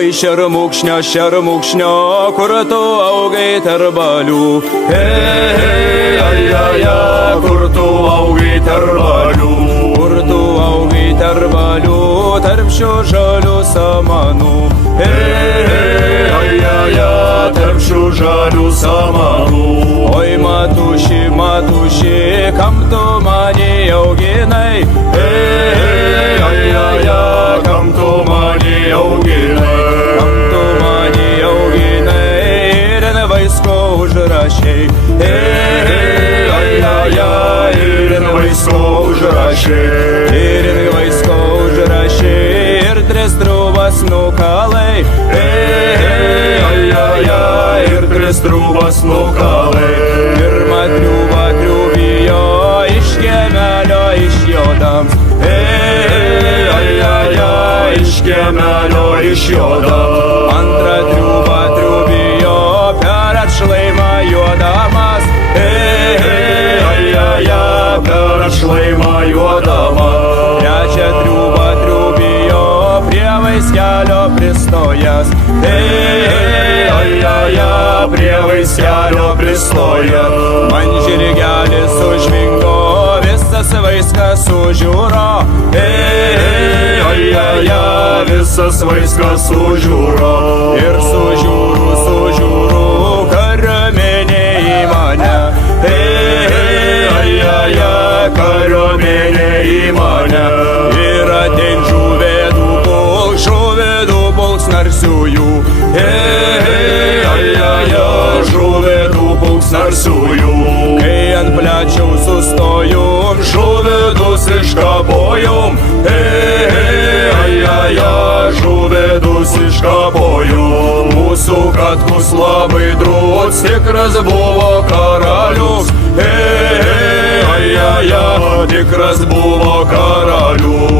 Ой, šermukšnio, kur tu augai tarp balių. Kur tu augai tarp balių. Kur tu augai tarp balių, tarp šių žalių samanų. Tarp šių žalių samanų. Oi, matuši, matuši, kam tu mane auginai? Kam tu mane auginai? Kam tu mane auginai? Ir vaisko užrašiai. Ir vaisko užrašiai. Ir vaisko užrašiai. Ir tris trūvas nukalai. Ir tris trūvas nukalai. Pirmą triūvą triūvijo iš kiemelio išjodams. Iš kiemelio išjodams. Antrą triūvą triūvijo per atšlaimą juodamas. Per atšlaimą juodamas. Trečią triūvą triūvijo prie vaiskelio pristojęs. Prie vaiskelio pristojęs. Man žirgelis užvingo, visas vaiskas sužiūro. Visas vaiskas sužiūro. Ir sužiūru, kariuomenė į mane. Kariuomenė į mane. Ir atein žuvedų pulks narsiųjų. Žuvedų pulks narsiųjų. Kai ant plečiaus sustojom, žuvedus iškapojom. Žuvedus iškapojom. Mūsų katkus labai drūts, tikras buvo karalius. Tikras buvo karalius.